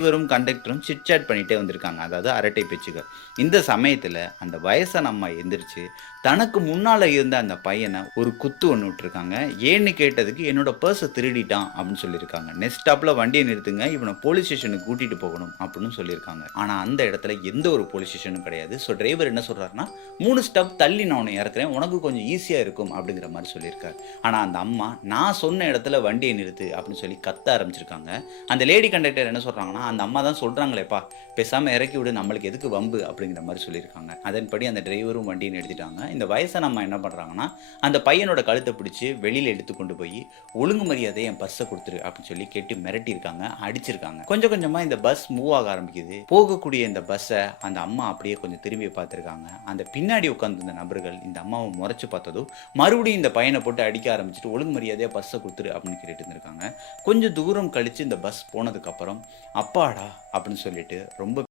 இவரும் கண்டக்டரும் chit chat பண்ணிட்டே வந்திருக்காங்க. அதாவது அரட்டை பேச்சுகள். இந்த சமயத்துல அந்த வயசான அம்மா எந்திரிச்சு, தனக்கு முன்னால இருந்த அந்த பையன ஒரு குத்து ஒண்ணு விட்டுருக்காங்க. ஏன்னு கேட்டதுக்கு, "என்னோட பர்ஸ திருடிட்டான்" அப்படின்னு சொல்லியிருக்காங்க. "நெக்ஸ்ட் ஸ்டாப்ல வண்டிய நிறுத்துங்க. இவன போலீஸ் ஸ்டேஷனுக்கு கூட்டிட்டு போகணும்" அப்படின்னு சொல்லியிருக்காங்க. ஆனா அந்த இடத்துல எந்த ஒரு போலீஸ் ஸ்டேஷனும் கிடையாது. ஸோ டிரைவர் என்ன சொல்றாருன்னா, "3 ஸ்டாப் தள்ளி நான் உன்ன இறக்குறேன். உனக்கு கொஞ்சம் ஈஸியா இருக்கும்" அப்படிங்கிற மாரி சொல்லியிருக்காரு. ஆனா அந்த அம்மா, "நான் சொன்ன இடத்துல வண்டிய நிறுத்து" அப்படின்னு சொல்லி கத்த ஆரம்பிச்சிருக்காங்க. அந்த லேடி கண்டக்டர் என்ன சொல்றாங்கன்னா, "அந்த அம்மா தான் சொல்றாங்களேப்பா, பேசாம இறக்கி விடு. நம்மளுக்கு எதுக்கு வம்பு" அப்படிங்கிற மாரி சொல்லியிருக்காங்க. அதன்படி அந்த டிரைவரும் வண்டிய நிறுத்திட்டாங்க. இந்த வயசான அம்மா என்ன பண்றாங்கன்னா, அந்த பையனோட கழுத்த பிடிச்சு வெளியில எடுத்து கொண்டு போயி, "ஒழுங்கு மரியாதையா என் பர்ஸ குடுத்துரு" அப்படின்னு சொல்லி கேட்டு மிரட்டியிருக்காங்க, அடிச்சிருக்காங்க. கொஞ்சம் கொஞ்சமா இந்த பஸ் மூவ் ஆக ஆரம்பிக்குது. போகக்கூடிய இந்த பஸ்ஸ அந்த அம்மா அப்படியே கொஞ்சம் திரும்பி பார்த்திருக்காங்க. அந்த பின்னாடி உட்கார்ந்திருந்த நபர்கள் இந்த அம்மாவ முறைச்சு பார்த்ததும், மறுபடியும் இந்த பையன போட்டு அடிக்க ஆரம்பிச்சுட்டு, "ஒழுங்கு மரியாதையா பர்ஸ குடுத்துரு" அப்படின்னு கேட்டுட்டு இருந்திருக்காங்க. கொஞ்சம் தூரம் கழிச்சு இந்த பஸ் போனதுக்கப்புறம், "அப்பாடா!" அப்படின்னு சொல்லிட்டு ரொம்ப